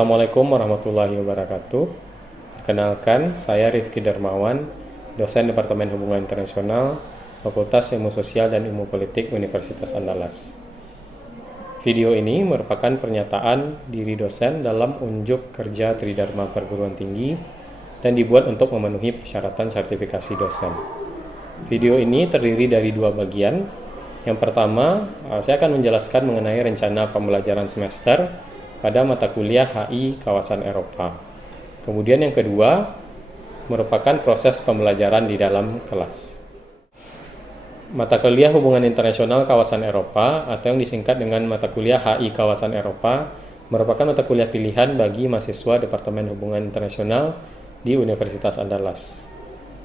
Assalamualaikum warahmatullahi wabarakatuh. Perkenalkan, saya Rifki Darmawan, dosen Departemen Hubungan Internasional, Fakultas Ilmu Sosial dan Ilmu Politik Universitas Andalas. Video ini merupakan pernyataan diri dosen dalam unjuk kerja Tridharma Perguruan Tinggi dan dibuat untuk memenuhi persyaratan sertifikasi dosen. Video ini terdiri dari dua bagian. Yang pertama, saya akan menjelaskan mengenai rencana pembelajaran semester pada mata kuliah HI Kawasan Eropa. Kemudian yang kedua merupakan proses pembelajaran di dalam kelas. Mata kuliah Hubungan Internasional Kawasan Eropa atau yang disingkat dengan mata kuliah HI Kawasan Eropa merupakan mata kuliah pilihan bagi mahasiswa Departemen Hubungan Internasional di Universitas Andalas.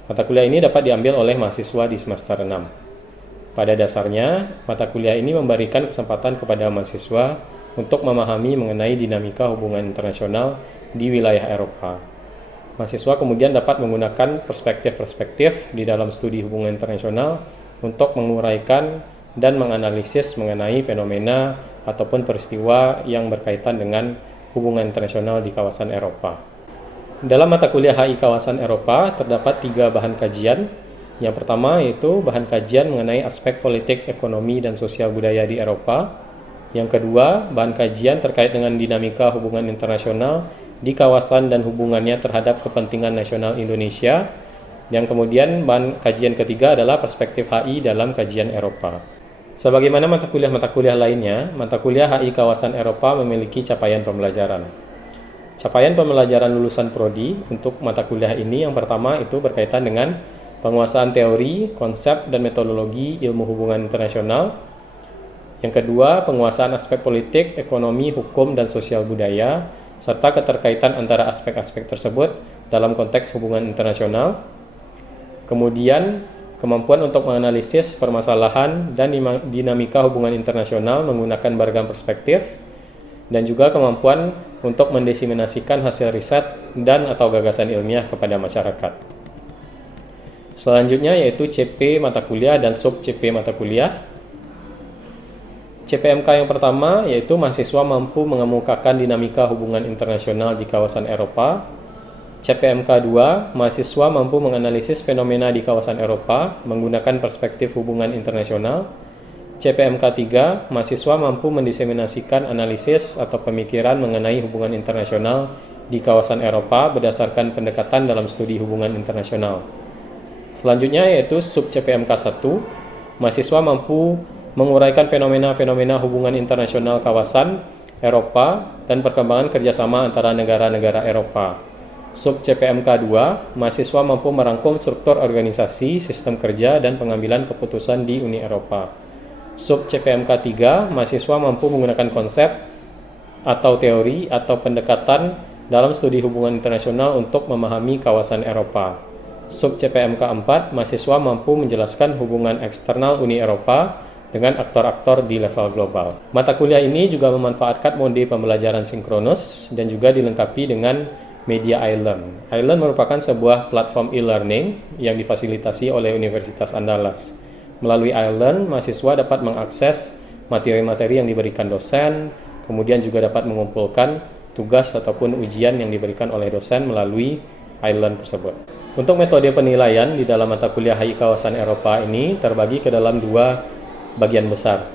Mata kuliah ini dapat diambil oleh mahasiswa di semester 6. Pada dasarnya, mata kuliah ini memberikan kesempatan kepada mahasiswa untuk memahami mengenai dinamika hubungan internasional di wilayah Eropa. Mahasiswa kemudian dapat menggunakan perspektif-perspektif di dalam studi hubungan internasional untuk menguraikan dan menganalisis mengenai fenomena ataupun peristiwa yang berkaitan dengan hubungan internasional di kawasan Eropa. Dalam mata kuliah HI Kawasan Eropa terdapat 3 bahan kajian. Yang pertama yaitu bahan kajian mengenai aspek politik, ekonomi, dan sosial budaya di Eropa. Yang kedua, bahan kajian terkait dengan dinamika hubungan internasional di kawasan dan hubungannya terhadap kepentingan nasional Indonesia. Yang kemudian, bahan kajian ketiga adalah perspektif HI dalam kajian Eropa. Sebagaimana mata kuliah lainnya, mata kuliah HI Kawasan Eropa memiliki capaian pembelajaran. Capaian pembelajaran lulusan prodi untuk mata kuliah ini yang pertama itu berkaitan dengan penguasaan teori, konsep, dan metodologi ilmu hubungan internasional. Yang kedua, penguasaan aspek politik, ekonomi, hukum, dan sosial budaya, serta keterkaitan antara aspek-aspek tersebut dalam konteks hubungan internasional. Kemudian, kemampuan untuk menganalisis permasalahan dan dinamika hubungan internasional menggunakan beragam perspektif, dan juga kemampuan untuk mendesiminasikan hasil riset dan atau gagasan ilmiah kepada masyarakat. Selanjutnya yaitu CP mata kuliah dan sub CP mata kuliah. CPMK yang pertama yaitu mahasiswa mampu mengemukakan dinamika hubungan internasional di kawasan Eropa. CPMK 2, mahasiswa mampu menganalisis fenomena di kawasan Eropa menggunakan perspektif hubungan internasional. CPMK 3, mahasiswa mampu mendiseminasikan analisis atau pemikiran mengenai hubungan internasional di kawasan Eropa berdasarkan pendekatan dalam studi hubungan internasional. Selanjutnya yaitu sub CPMK 1, mahasiswa mampu menguraikan fenomena-fenomena hubungan internasional kawasan Eropa dan perkembangan kerjasama antara negara-negara Eropa. Sub CPMK 2, mahasiswa mampu merangkum struktur organisasi, sistem kerja, dan pengambilan keputusan di Uni Eropa. Sub CPMK 3, mahasiswa mampu menggunakan konsep atau teori atau pendekatan dalam studi hubungan internasional untuk memahami kawasan Eropa. Sub CPMK 4, mahasiswa mampu menjelaskan hubungan eksternal Uni Eropa dengan aktor-aktor di level global. Mata kuliah ini juga memanfaatkan mode pembelajaran sinkronus dan juga dilengkapi dengan media iLearn. iLearn merupakan sebuah platform e-learning yang difasilitasi oleh Universitas Andalas. Melalui iLearn, mahasiswa dapat mengakses materi-materi yang diberikan dosen, kemudian juga dapat mengumpulkan tugas ataupun ujian yang diberikan oleh dosen melalui iLearn tersebut. Untuk metode penilaian di dalam mata kuliah HI Kawasan Eropa ini terbagi ke dalam 2 bagian besar.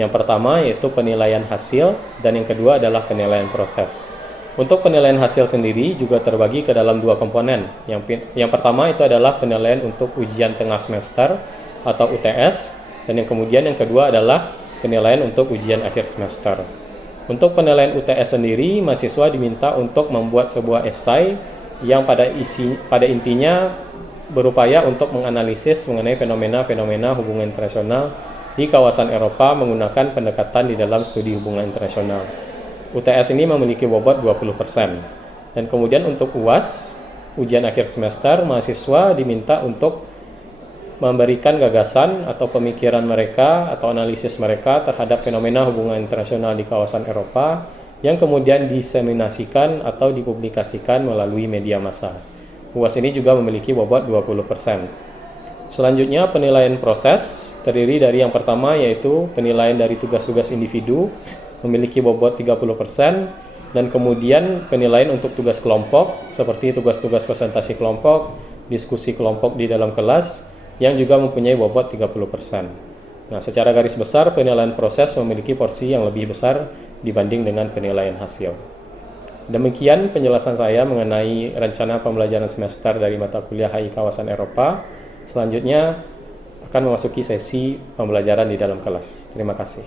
Yang pertama yaitu penilaian hasil dan yang kedua adalah penilaian proses. Untuk penilaian hasil sendiri juga terbagi ke dalam 2 komponen. Yang pertama itu adalah penilaian untuk ujian tengah semester atau UTS dan yang kedua adalah penilaian untuk ujian akhir semester. Untuk penilaian UTS sendiri, mahasiswa diminta untuk membuat sebuah esai yang pada intinya berupaya untuk menganalisis mengenai fenomena-fenomena hubungan internasional di kawasan Eropa menggunakan pendekatan di dalam studi hubungan internasional. UTS ini memiliki bobot 20%. Dan kemudian untuk UAS, ujian akhir semester, mahasiswa diminta untuk memberikan gagasan atau pemikiran mereka atau analisis mereka terhadap fenomena hubungan internasional di kawasan Eropa yang kemudian diseminasikan atau dipublikasikan melalui media massa. UAS ini juga memiliki bobot 20%. Selanjutnya penilaian proses terdiri dari yang pertama yaitu penilaian dari tugas-tugas individu memiliki bobot 30%, Dan kemudian penilaian untuk tugas kelompok seperti tugas-tugas presentasi kelompok, diskusi kelompok di dalam kelas yang juga mempunyai bobot 30%. Nah, secara garis besar penilaian proses memiliki porsi yang lebih besar dibanding dengan penilaian hasil. Demikian penjelasan saya mengenai rencana pembelajaran semester dari mata kuliah HI Kawasan Eropa. Selanjutnya akan memasuki sesi pembelajaran di dalam kelas. Terima kasih.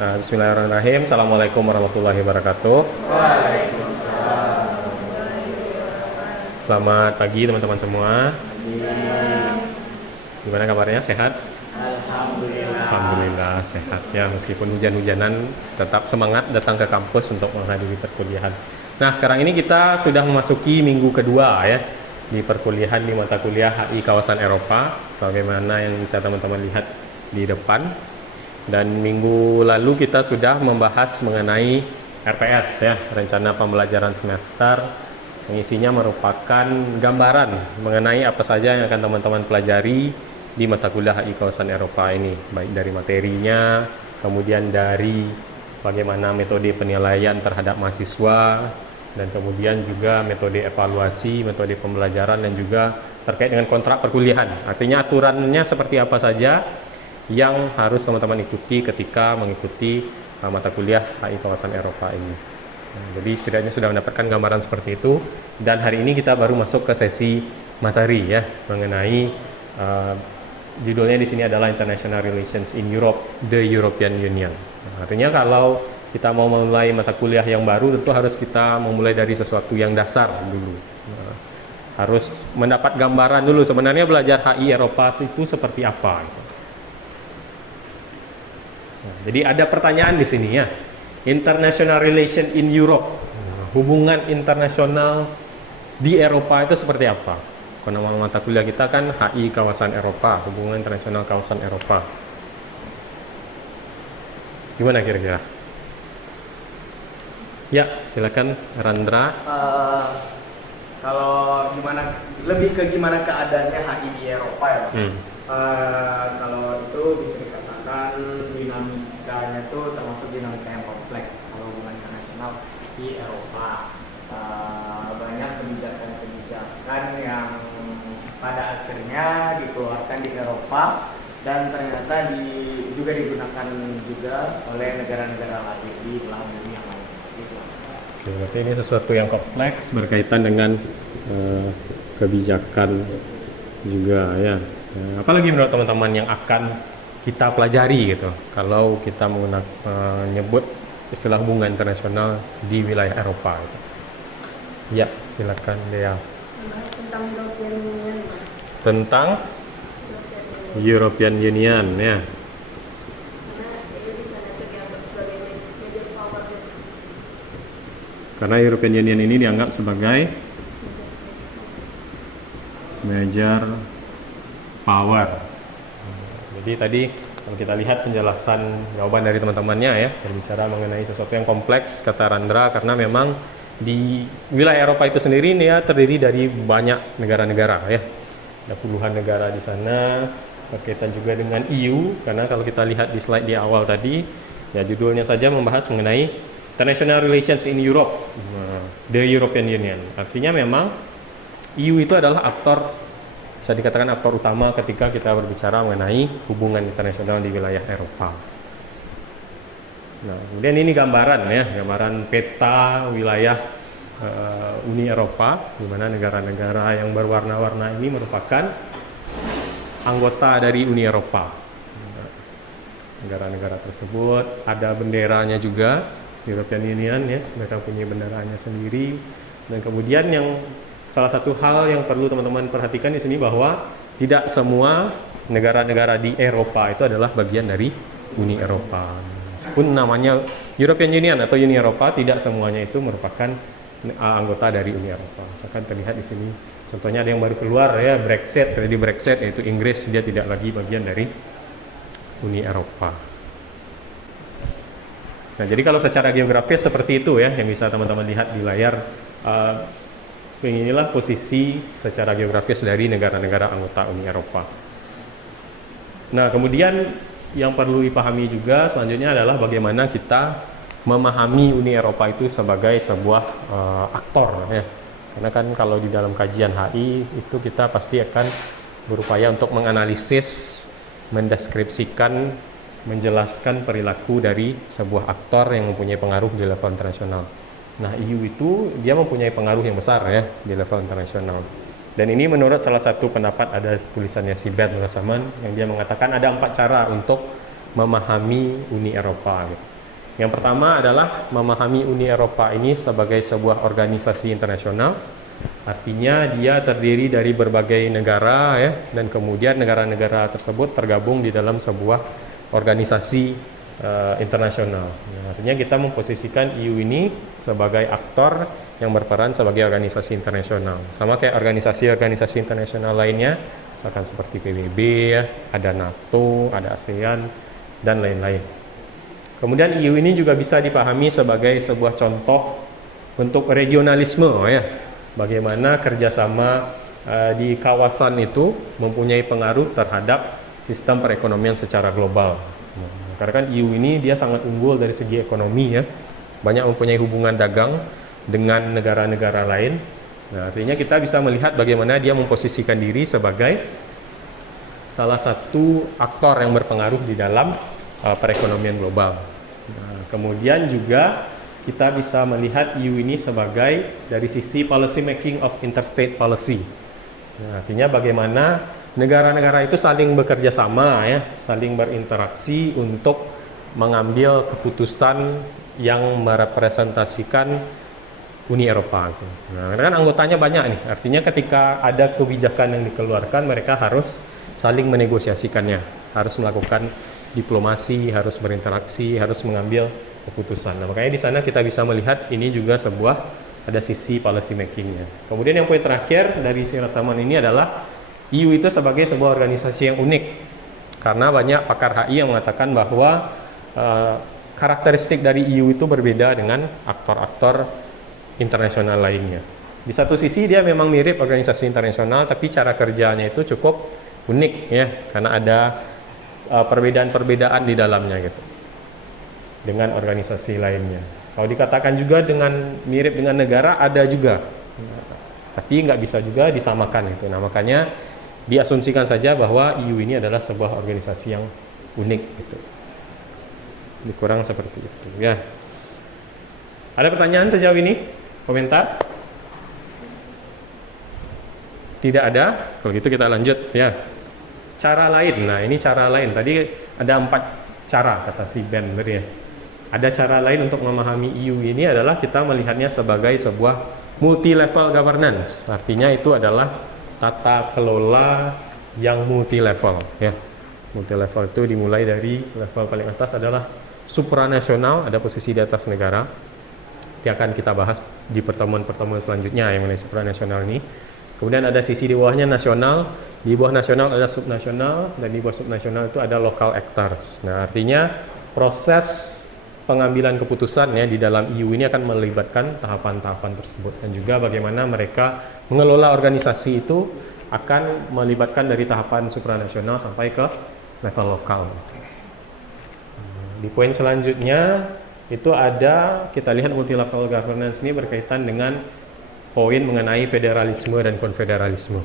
Bismillahirrahmanirrahim. Assalamualaikum warahmatullahi wabarakatuh. Selamat pagi teman-teman semua. Gimana kabarnya? Sehat? Alhamdulillah sehat ya, meskipun hujan-hujanan tetap semangat datang ke kampus untuk menghadiri perkuliahan. Nah, sekarang ini kita sudah memasuki minggu kedua ya di perkuliahan di mata kuliah HI Kawasan Eropa, sebagaimana yang bisa teman-teman lihat di depan. Dan minggu lalu kita sudah membahas mengenai RPS ya, rencana pembelajaran semester, yang isinya merupakan gambaran mengenai apa saja yang akan teman-teman pelajari di mata kuliah HI Kawasan Eropa ini, baik dari materinya, kemudian dari bagaimana metode penilaian terhadap mahasiswa, dan kemudian juga metode evaluasi, metode pembelajaran, dan juga terkait dengan kontrak perkuliahan. Artinya aturannya seperti apa saja yang harus teman-teman ikuti ketika mengikuti mata kuliah HI Kawasan Eropa ini. Nah, jadi setidaknya sudah mendapatkan gambaran seperti itu, dan hari ini kita baru masuk ke sesi materi ya, mengenai judulnya di sini adalah International Relations in Europe, the European Union. Nah, artinya kalau kita mau memulai mata kuliah yang baru, tentu harus kita memulai dari sesuatu yang dasar dulu. Nah, harus mendapat gambaran dulu sebenarnya belajar HI Eropa itu seperti apa. Nah, jadi ada pertanyaan di sini ya. International Relation in Europe. Hubungan internasional di Eropa itu seperti apa? Karena nama mata kuliah kita kan HI Kawasan Eropa, hubungan internasional kawasan Eropa. Gimana kira-kira? Ya, silakan Randra. Kalau lebih ke gimana keadaannya HI di Eropa ya, Pak? Kalau itu bisa dikatakan dinamikanya itu termasuk dinamika yang kompleks. Kalau hubungan internasional di Eropa, banyak kebijakan-kebijakan yang pada akhirnya dikeluarkan di Eropa dan ternyata juga digunakan juga oleh negara-negara lain di belahan dunia yang lain. Oke, berarti ini sesuatu yang kompleks berkaitan dengan kebijakan juga ya. Apalagi menurut teman-teman yang akan kita pelajari gitu kalau kita menyebut istilah hubungan internasional di wilayah Eropa gitu. Ya, silakan Dea. Tentang European Union. Tentang European Union ya. Karena European Union ini dianggap sebagai major power. Jadi tadi kalau kita lihat penjelasan jawaban dari teman-temannya ya, berbicara mengenai sesuatu yang kompleks kata Randra, karena memang di wilayah Eropa itu sendiri ini ya terdiri dari banyak negara-negara ya. Ada puluhan negara di sana, berkaitan juga dengan EU, karena kalau kita lihat di slide di awal tadi ya judulnya saja membahas mengenai International Relations in Europe, the European Union. Artinya memang EU itu adalah aktor, bisa dikatakan aktor utama ketika kita berbicara mengenai hubungan internasional di wilayah Eropa. Nah, kemudian ini gambaran ya, gambaran peta wilayah Uni Eropa, di mana negara-negara yang berwarna-warna ini merupakan anggota dari Uni Eropa. Negara-negara tersebut ada benderanya juga, European Union ya, mereka punya benderanya sendiri. Dan kemudian yang salah satu hal yang perlu teman-teman perhatikan di sini bahwa tidak semua negara-negara di Eropa itu adalah bagian dari Uni Eropa. Meskipun namanya European Union atau Uni Eropa, tidak semuanya itu merupakan anggota dari Uni Eropa. Misalkan terlihat di sini, contohnya ada yang baru keluar ya, Brexit, terjadi Brexit, yaitu Inggris, dia tidak lagi bagian dari Uni Eropa. Nah, jadi kalau secara geografis seperti itu ya, yang bisa teman-teman lihat di layar. Inilah posisi secara geografis dari negara-negara anggota Uni Eropa. Nah, kemudian yang perlu dipahami juga selanjutnya adalah bagaimana kita memahami Uni Eropa itu sebagai sebuah aktor ya. Karena kan kalau di dalam kajian HI itu kita pasti akan berupaya untuk menganalisis, mendeskripsikan, menjelaskan perilaku dari sebuah aktor yang mempunyai pengaruh di level internasional. Nah, EU itu dia mempunyai pengaruh yang besar ya di level internasional. Dan ini menurut salah satu pendapat, ada tulisannya si Ben Rasaman yang dia mengatakan ada 4 cara untuk memahami Uni Eropa. Yang pertama adalah memahami Uni Eropa ini sebagai sebuah organisasi internasional. Artinya dia terdiri dari berbagai negara ya, dan kemudian negara-negara tersebut tergabung di dalam sebuah organisasi internasional. Artinya kita memposisikan EU ini sebagai aktor yang berperan sebagai organisasi internasional. Sama kayak organisasi-organisasi internasional lainnya, misalkan seperti PBB ya, ada NATO, ada ASEAN, dan lain-lain. Kemudian EU ini juga bisa dipahami sebagai sebuah contoh bentuk regionalisme ya. Bagaimana kerjasama di kawasan itu mempunyai pengaruh terhadap sistem perekonomian secara global. Karena kan EU ini dia sangat unggul dari segi ekonomi ya. Banyak mempunyai hubungan dagang dengan negara-negara lain. Nah, artinya kita bisa melihat bagaimana dia memposisikan diri sebagai salah satu aktor yang berpengaruh di dalam perekonomian global. Nah, kemudian juga kita bisa melihat EU ini sebagai dari sisi policy making of interstate policy. Nah, artinya bagaimana negara-negara itu saling bekerja sama ya, saling berinteraksi untuk mengambil keputusan yang merepresentasikan Uni Eropa itu. Nah, kan anggotanya banyak nih. Artinya ketika ada kebijakan yang dikeluarkan, mereka harus saling menegosiasikannya, harus melakukan diplomasi, harus berinteraksi, harus mengambil keputusan. Nah, makanya di sana kita bisa melihat ini juga sebuah ada sisi policy making-nya. Kemudian yang poin terakhir dari si Rasaman ini adalah EU itu sebagai sebuah organisasi yang unik. Karena banyak pakar HI yang mengatakan bahwa karakteristik dari EU itu berbeda dengan aktor-aktor internasional lainnya. Di satu sisi dia memang mirip organisasi internasional, tapi cara kerjanya itu cukup unik ya, karena ada perbedaan-perbedaan di dalamnya gitu dengan organisasi lainnya. Kalau dikatakan juga dengan mirip dengan negara, ada juga, tapi nggak bisa juga disamakan itu. Nah, makanya diasumsikan saja bahwa EU ini adalah sebuah organisasi yang unik gitu. Lebih kurang seperti itu ya. Ada pertanyaan sejauh ini? Komentar? Tidak ada? Kalau gitu kita lanjut ya. Cara lain. Nah, ini cara lain. Tadi ada 4 cara kata si Ben tadi ya. Ada cara lain untuk memahami EU ini adalah kita melihatnya sebagai sebuah multi-level governance. Artinya itu adalah tata kelola yang multi-level ya. Multi-level itu dimulai dari level paling atas adalah supranasional, ada posisi di atas negara. Yang akan kita bahas di pertemuan-pertemuan selanjutnya yang mengenai supranasional ini. Kemudian ada sisi di bawahnya nasional, di bawah nasional ada subnasional, dan di bawah subnasional itu ada local actors. Nah, artinya proses pengambilan keputusan ya di dalam EU ini akan melibatkan tahapan-tahapan tersebut, dan juga bagaimana mereka mengelola organisasi itu akan melibatkan dari tahapan supranasional sampai ke level lokal. Di poin selanjutnya itu ada, kita lihat multi-level governance ini berkaitan dengan poin mengenai federalisme dan konfederalisme.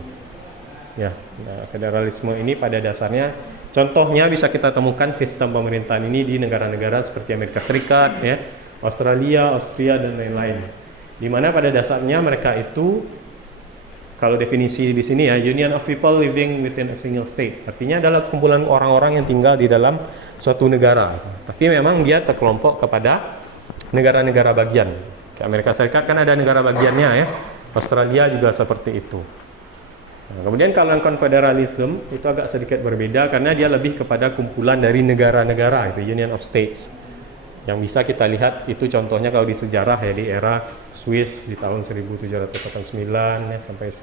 Ya, nah, federalisme ini pada dasarnya contohnya bisa kita temukan sistem pemerintahan ini di negara-negara seperti Amerika Serikat, ya, Australia, Austria, dan lain-lain. Di mana pada dasarnya mereka itu, kalau definisi di sini ya, union of people living within a single state. Artinya adalah kumpulan orang-orang yang tinggal di dalam suatu negara. Tapi memang dia terkelompok kepada negara-negara bagian. Kayak Amerika Serikat kan ada negara bagiannya ya. Australia juga seperti itu. Nah, kemudian kalau konfederalisme itu agak sedikit berbeda karena dia lebih kepada kumpulan dari negara-negara, itu Union of States. Yang bisa kita lihat itu contohnya kalau di sejarah ya, di era Swiss di tahun 1789 ya, sampai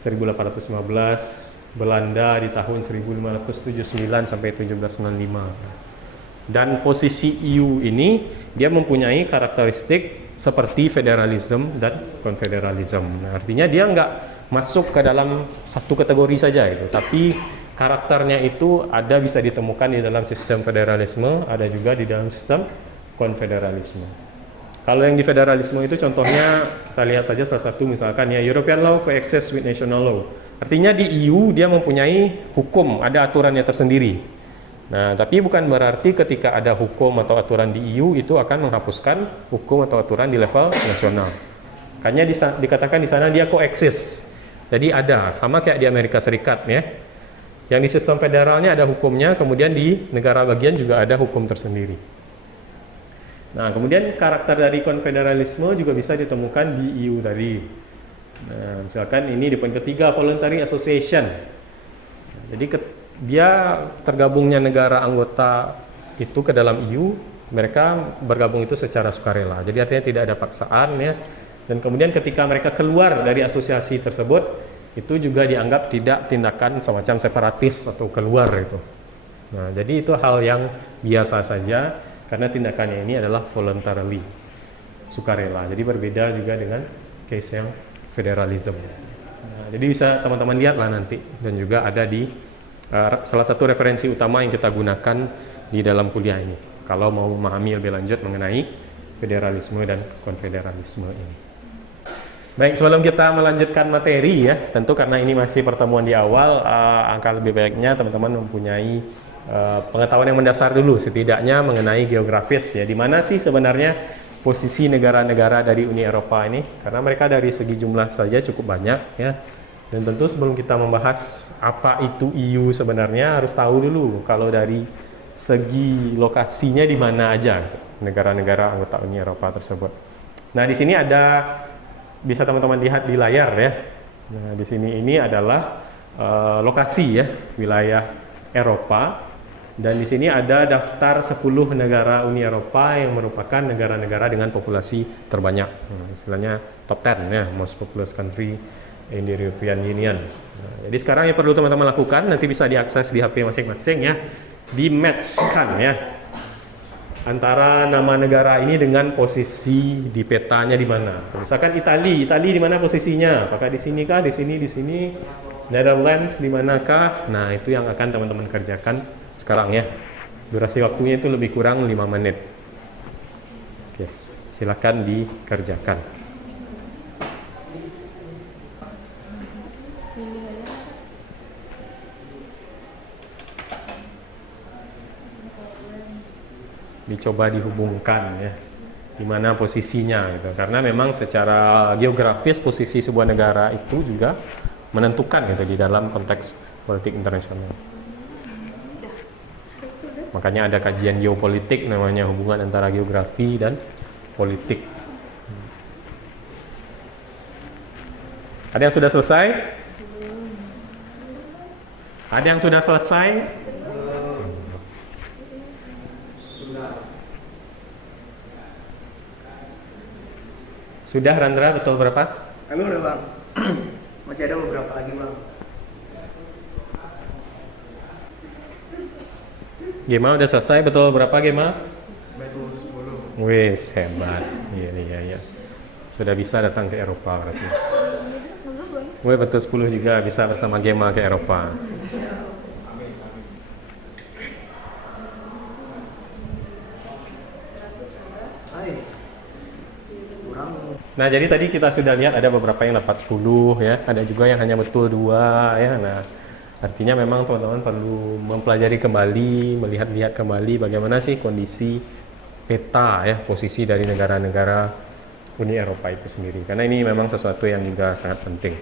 1815, Belanda di tahun 1579 sampai 1795. Dan posisi EU ini dia mempunyai karakteristik seperti federalisme dan konfederalisme. Nah, artinya dia nggak masuk ke dalam satu kategori saja gitu, tapi karakternya itu ada bisa ditemukan di dalam sistem federalisme, ada juga di dalam sistem konfederalisme. Kalau yang di federalisme itu contohnya kita lihat saja salah satu misalkan ya European law coexists with national law. Artinya di EU dia mempunyai hukum, ada aturannya tersendiri. Nah, tapi bukan berarti ketika ada hukum atau aturan di EU itu akan menghapuskan hukum atau aturan di level nasional. Makanya dikatakan di sana dia coexist. Jadi ada, sama kayak di Amerika Serikat ya. Yang di sistem federalnya ada hukumnya, kemudian di negara bagian juga ada hukum tersendiri. Nah, kemudian karakter dari konfederalisme juga bisa ditemukan di EU tadi. Nah, misalkan ini di poin ketiga, voluntary association. Jadi dia tergabungnya negara anggota itu ke dalam EU, mereka bergabung itu secara sukarela. Jadi artinya tidak ada paksaan ya. Dan kemudian ketika mereka keluar dari asosiasi tersebut, itu juga dianggap tidak tindakan semacam separatis atau keluar itu. Nah, jadi itu hal yang biasa saja karena tindakannya ini adalah voluntarily, sukarela. Jadi berbeda juga dengan case yang federalism. Nah, jadi bisa teman-teman lihatlah nanti dan juga ada di salah satu referensi utama yang kita gunakan di dalam kuliah ini kalau mau memahami lebih lanjut mengenai federalisme dan konfederalisme ini. Baik, sebelum kita melanjutkan materi ya, tentu karena ini masih pertemuan di awal, angka lebih baiknya teman-teman mempunyai pengetahuan yang mendasar dulu setidaknya mengenai geografis ya, di mana sih sebenarnya posisi negara-negara dari Uni Eropa ini, karena mereka dari segi jumlah saja cukup banyak ya. Dan tentu sebelum kita membahas apa itu EU sebenarnya harus tahu dulu kalau dari segi lokasinya di mana aja negara-negara anggota Uni Eropa tersebut. Nah, di sini ada bisa teman-teman lihat di layar ya. Nah, di sini ini adalah lokasi ya wilayah Eropa, dan di sini ada daftar 10 negara Uni Eropa yang merupakan negara-negara dengan populasi terbanyak. Istilahnya top 10 ya, most populous country in the European Union. Nah, jadi sekarang yang perlu teman-teman lakukan nanti bisa diakses di HP masing-masing ya, di matchkan ya antara nama negara ini dengan posisi di petanya di mana. Misalkan Italia di mana posisinya? Apakah di sini kah? Di sini, di sini. Netherlands di manakah? Nah, itu yang akan teman-teman kerjakan sekarang ya. Durasi waktunya itu lebih kurang 5 menit. Oke, silakan dikerjakan. Dicoba dihubungkan ya, di mana posisinya gitu. Karena memang secara geografis posisi sebuah negara itu juga menentukan gitu di dalam konteks politik internasional. Makanya ada kajian geopolitik namanya, hubungan antara geografi dan politik. Ada yang sudah selesai? Ada yang sudah selesai? Sudah, Randra, betul berapa? Kami udah bang. Masih ada beberapa lagi bang. Gema udah selesai, betul berapa Gema? Betul 10. Wis, hebat. Iya. Sudah bisa datang ke Eropa berarti. Wih, betul 10 juga bisa bersama Gema ke Eropa. Nah, jadi tadi kita sudah lihat ada beberapa yang dapat 10 ya, ada juga yang hanya betul 2 ya. Nah, artinya memang teman-teman perlu mempelajari kembali, melihat-lihat kembali bagaimana sih kondisi peta ya, posisi dari negara-negara Uni Eropa itu sendiri. Karena ini memang sesuatu yang juga sangat penting.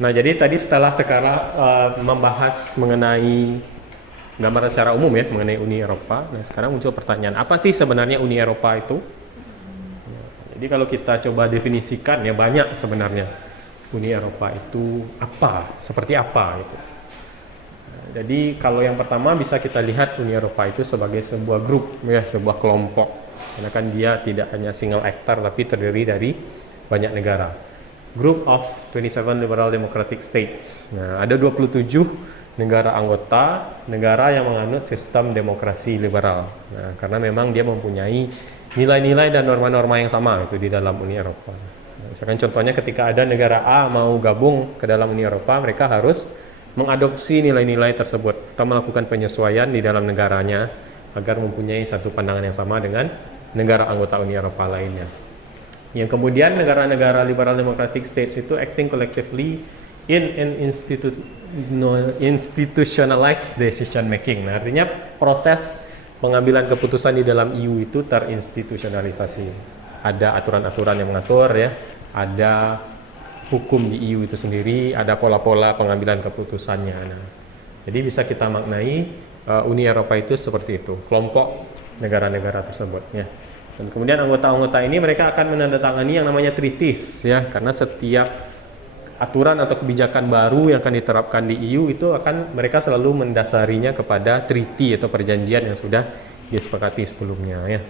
Nah, jadi tadi setelah membahas mengenai gambaran secara umum ya, mengenai Uni Eropa. Nah, sekarang muncul pertanyaan, apa sih sebenarnya Uni Eropa itu? Jadi kalau kita coba definisikan, ya banyak sebenarnya. Uni Eropa itu apa? Seperti apa? Gitu. Nah, jadi kalau yang pertama bisa kita lihat Uni Eropa itu sebagai sebuah grup, ya, sebuah kelompok. Karena kan dia tidak hanya single actor, tapi terdiri dari banyak negara. Group of 27 Liberal Democratic States. Nah, ada 27 negara anggota, negara yang menganut sistem demokrasi liberal. Nah, karena memang dia mempunyai nilai-nilai dan norma-norma yang sama itu di dalam Uni Eropa. Misalkan contohnya ketika ada negara A mau gabung ke dalam Uni Eropa, mereka harus mengadopsi nilai-nilai tersebut atau melakukan penyesuaian di dalam negaranya agar mempunyai satu pandangan yang sama dengan negara anggota Uni Eropa lainnya. Yang kemudian negara-negara liberal democratic states itu acting collectively in an institutionalized decision making. Nah, artinya proses pengambilan keputusan di dalam EU itu terinstitusionalisasi. Ada aturan-aturan yang mengatur ya, ada hukum di EU itu sendiri, ada pola-pola pengambilan keputusannya. Nah, jadi bisa kita maknai Uni Eropa itu seperti itu, kelompok negara-negara tersebut ya. Dan kemudian anggota-anggota ini mereka akan menandatangani yang namanya treaties ya, karena setiap aturan atau kebijakan baru yang akan diterapkan di EU itu akan mereka selalu mendasarinya kepada treaty atau perjanjian yang sudah disepakati sebelumnya ya.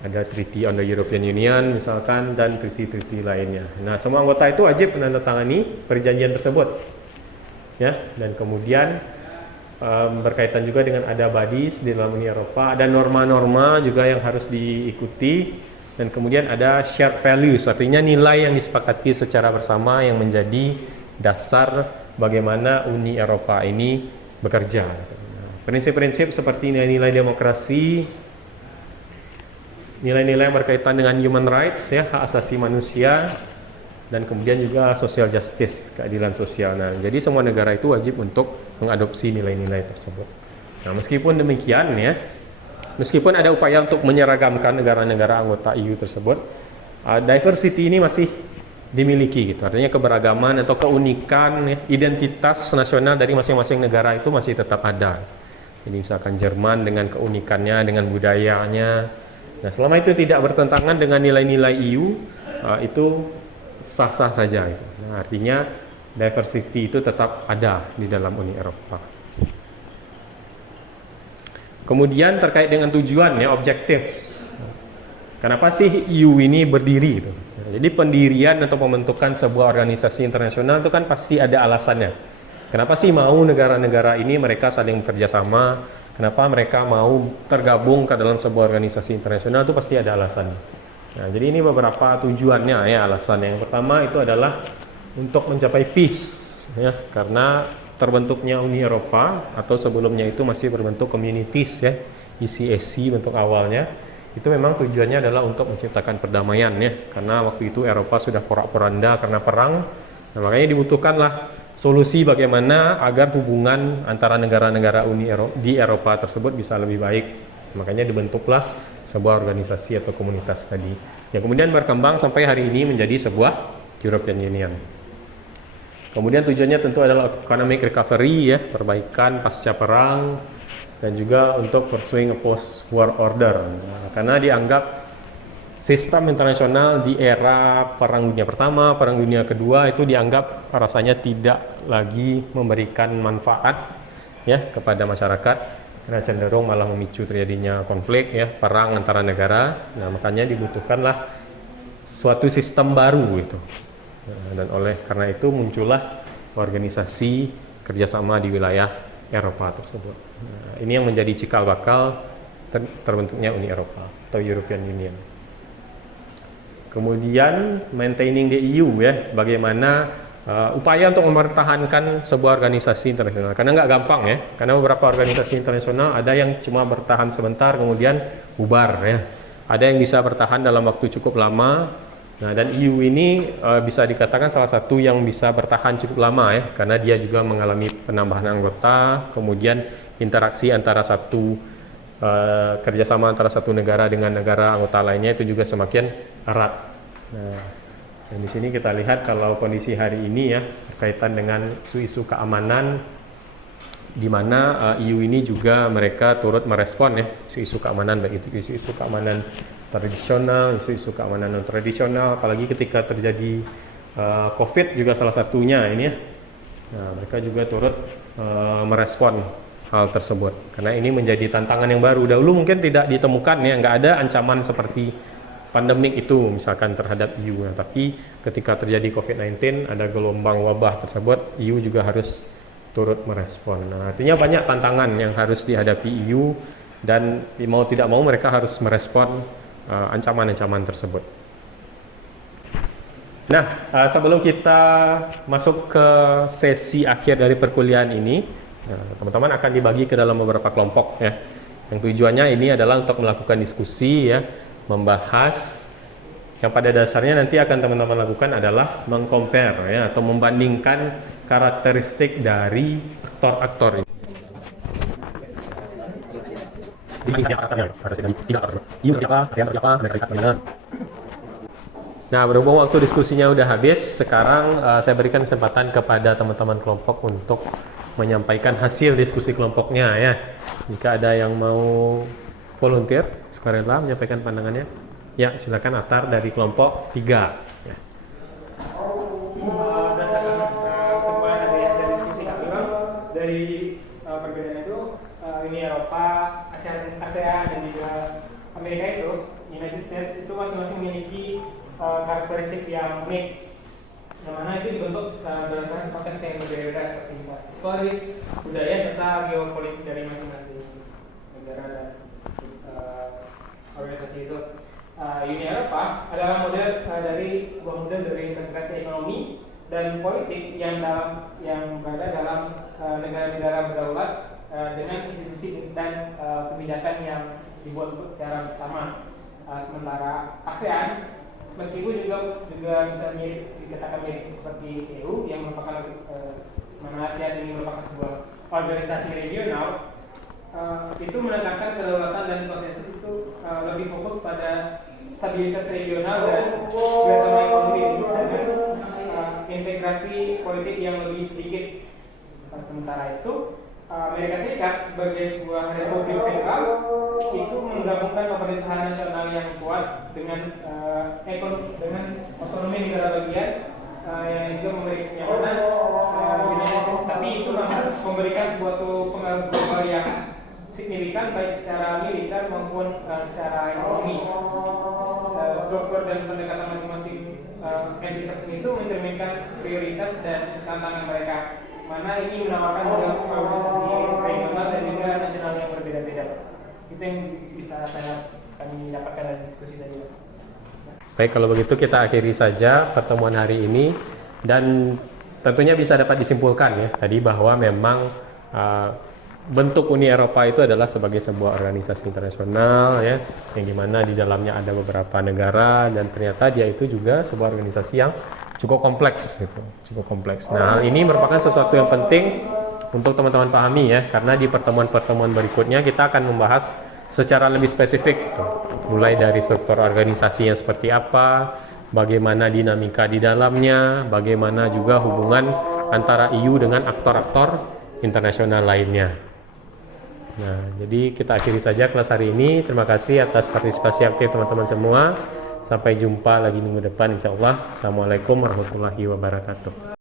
Ada Treaty on the European Union misalkan dan treaty-treaty lainnya. Nah, semua anggota itu wajib menandatangani perjanjian tersebut. Ya, dan kemudian berkaitan juga dengan ada bodies di dalam Uni Eropa, ada norma-norma juga yang harus diikuti, dan kemudian ada shared values, artinya nilai yang disepakati secara bersama yang menjadi dasar bagaimana Uni Eropa ini bekerja. Prinsip-prinsip seperti nilai-nilai demokrasi, nilai-nilai yang berkaitan dengan human rights ya, hak asasi manusia, dan kemudian juga social justice, keadilan sosial. Nah, jadi semua negara itu wajib untuk mengadopsi nilai-nilai tersebut. Nah, meskipun demikian ya, meskipun ada upaya untuk menyeragamkan negara-negara anggota EU tersebut, diversity ini masih dimiliki gitu. Artinya keberagaman atau keunikan ya, identitas nasional dari masing-masing negara itu masih tetap ada. Jadi misalkan Jerman dengan keunikannya, dengan budayanya. Nah, selama itu tidak bertentangan dengan nilai-nilai EU, itu sah-sah saja. Gitu. Nah, artinya diversity itu tetap ada di dalam Uni Eropa. Kemudian terkait dengan tujuan ya, objektif. Kenapa sih EU ini berdiri? Gitu. Jadi pendirian atau pembentukan sebuah organisasi internasional itu kan pasti ada alasannya. Kenapa sih mau negara-negara ini mereka saling bekerja sama? Kenapa mereka mau tergabung ke dalam sebuah organisasi internasional itu pasti ada alasannya. Nah, jadi ini beberapa tujuannya ya, alasannya. Yang pertama itu adalah untuk mencapai peace ya, karena terbentuknya Uni Eropa atau sebelumnya itu masih berbentuk communities ya, ECAC bentuk awalnya. Itu memang tujuannya adalah untuk menciptakan perdamaian ya, karena waktu itu Eropa sudah porak-poranda karena perang. Nah, makanya dibutuhkanlah solusi bagaimana agar hubungan antara negara-negara di Eropa tersebut bisa lebih baik. Makanya dibentuklah sebuah organisasi atau komunitas tadi, yang kemudian berkembang sampai hari ini menjadi sebuah European Union. Kemudian tujuannya tentu adalah economic recovery ya, perbaikan pasca perang, dan juga untuk pursuing a post-war order. Nah, karena dianggap sistem internasional di era Perang Dunia Pertama, Perang Dunia Kedua itu dianggap rasanya tidak lagi memberikan manfaat ya kepada masyarakat, karena cenderung malah memicu terjadinya konflik ya, perang antara negara. Nah, makanya dibutuhkanlah suatu sistem baru itu. Nah, dan oleh karena itu muncullah organisasi kerjasama di wilayah Eropa tersebut. Nah, ini yang menjadi cikal bakal terbentuknya Uni Eropa atau European Union. Kemudian maintaining the EU ya, bagaimana upaya untuk mempertahankan sebuah organisasi internasional, karena nggak gampang ya, karena beberapa organisasi internasional ada yang cuma bertahan sebentar kemudian bubar ya, ada yang bisa bertahan dalam waktu cukup lama. Nah, dan EU ini bisa dikatakan salah satu yang bisa bertahan cukup lama ya, karena dia juga mengalami penambahan anggota, kemudian interaksi antara kerjasama antara satu negara dengan negara anggota lainnya itu juga semakin erat. Nah, dan di sini kita lihat kalau kondisi hari ini ya, berkaitan dengan isu-isu keamanan, di mana EU ini juga mereka turut merespon ya isu-isu keamanan, baik itu isu-isu keamanan tradisional, isu-isu keamanan non tradisional, apalagi ketika terjadi COVID juga salah satunya ini ya. Nah, mereka juga turut merespon hal tersebut, karena ini menjadi tantangan yang baru. Dahulu mungkin tidak ditemukan ya, nggak ada ancaman seperti pandemik itu misalkan terhadap EU. Nah, tapi ketika terjadi COVID-19, ada gelombang wabah tersebut, EU juga harus turut merespon. Nah, artinya banyak tantangan yang harus dihadapi EU, dan mau tidak mau mereka harus merespon ancaman-ancaman tersebut. Nah, sebelum kita masuk ke sesi akhir dari perkuliahan ini, teman-teman akan dibagi ke dalam beberapa kelompok ya. Yang tujuannya ini adalah untuk melakukan diskusi ya, membahas yang pada dasarnya nanti akan teman-teman lakukan adalah mengcompare ya atau membandingkan karakteristik dari aktor-aktor ini. Nah, berhubung waktu diskusinya udah habis, sekarang saya berikan kesempatan kepada teman-teman kelompok untuk menyampaikan hasil diskusi kelompoknya ya. Jika ada yang mau volunteer, sukarela menyampaikan pandangannya. Ya, silakan Atar dari kelompok 3. Ya. Berdasarkan kesimpulan dari hasil diskusi kami, Bang, dari perbedaan itu Uni Eropa, ASEAN dan juga Amerika itu, United States itu masing-masing memiliki karakteristik yang unik, yang mana itu dibentuk berdasarkan konteks yang berbeda seperti historis, budaya serta geopolitik dari masing-masing negara dan organisasi itu. Uni Eropa adalah model dari sebuah model dari integrasi ekonomi dan politik yang berada dalam negara-negara berdaulat dengan institusi dan kebijakan yang dibuat untuk secara bersama. Sementara ASEAN meskipun juga bisa mirip, dikatakan mirip seperti EU yang merupakan mana ASEAN ini merupakan sebuah organisasi regional, itu menekankan kedaulatan dan konsensus itu lebih fokus pada stabilitas regional dan kerjasama ekonomi dengan integrasi politik yang lebih sedikit. Sementara itu Amerika Serikat sebagai sebuah republik federal itu menggabungkan pemerintahan nasional yang kuat dengan otonomi negara bagian yang juga memberikan tapi itu memberikan suatu pengaruh global yang signifikan baik secara militer maupun secara ekonomi. Struktur dan pendekatan masing-masing entitas itu mencerminkan prioritas dan tantangan mereka, mana ini menawarkan model organisasi regional dan juga nasional yang berbeda-beda. Itu yang bisa kami dapatkan dari diskusi tadi. Baik, kalau begitu kita akhiri saja pertemuan hari ini, dan tentunya bisa dapat disimpulkan ya tadi bahwa memang bentuk Uni Eropa itu adalah sebagai sebuah organisasi internasional ya, yang dimana di dalamnya ada beberapa negara dan ternyata dia itu juga sebuah organisasi yang cukup kompleks gitu, cukup kompleks. Nah, hal ini merupakan sesuatu yang penting untuk teman-teman pahami ya, karena di pertemuan-pertemuan berikutnya kita akan membahas secara lebih spesifik gitu. Mulai dari struktur organisasinya seperti apa, bagaimana dinamika di dalamnya, bagaimana juga hubungan antara EU dengan aktor-aktor internasional lainnya. Nah, jadi kita akhiri saja kelas hari ini. Terima kasih atas partisipasi aktif teman-teman semua. Sampai jumpa lagi minggu depan insya Allah. Assalamualaikum warahmatullahi wabarakatuh.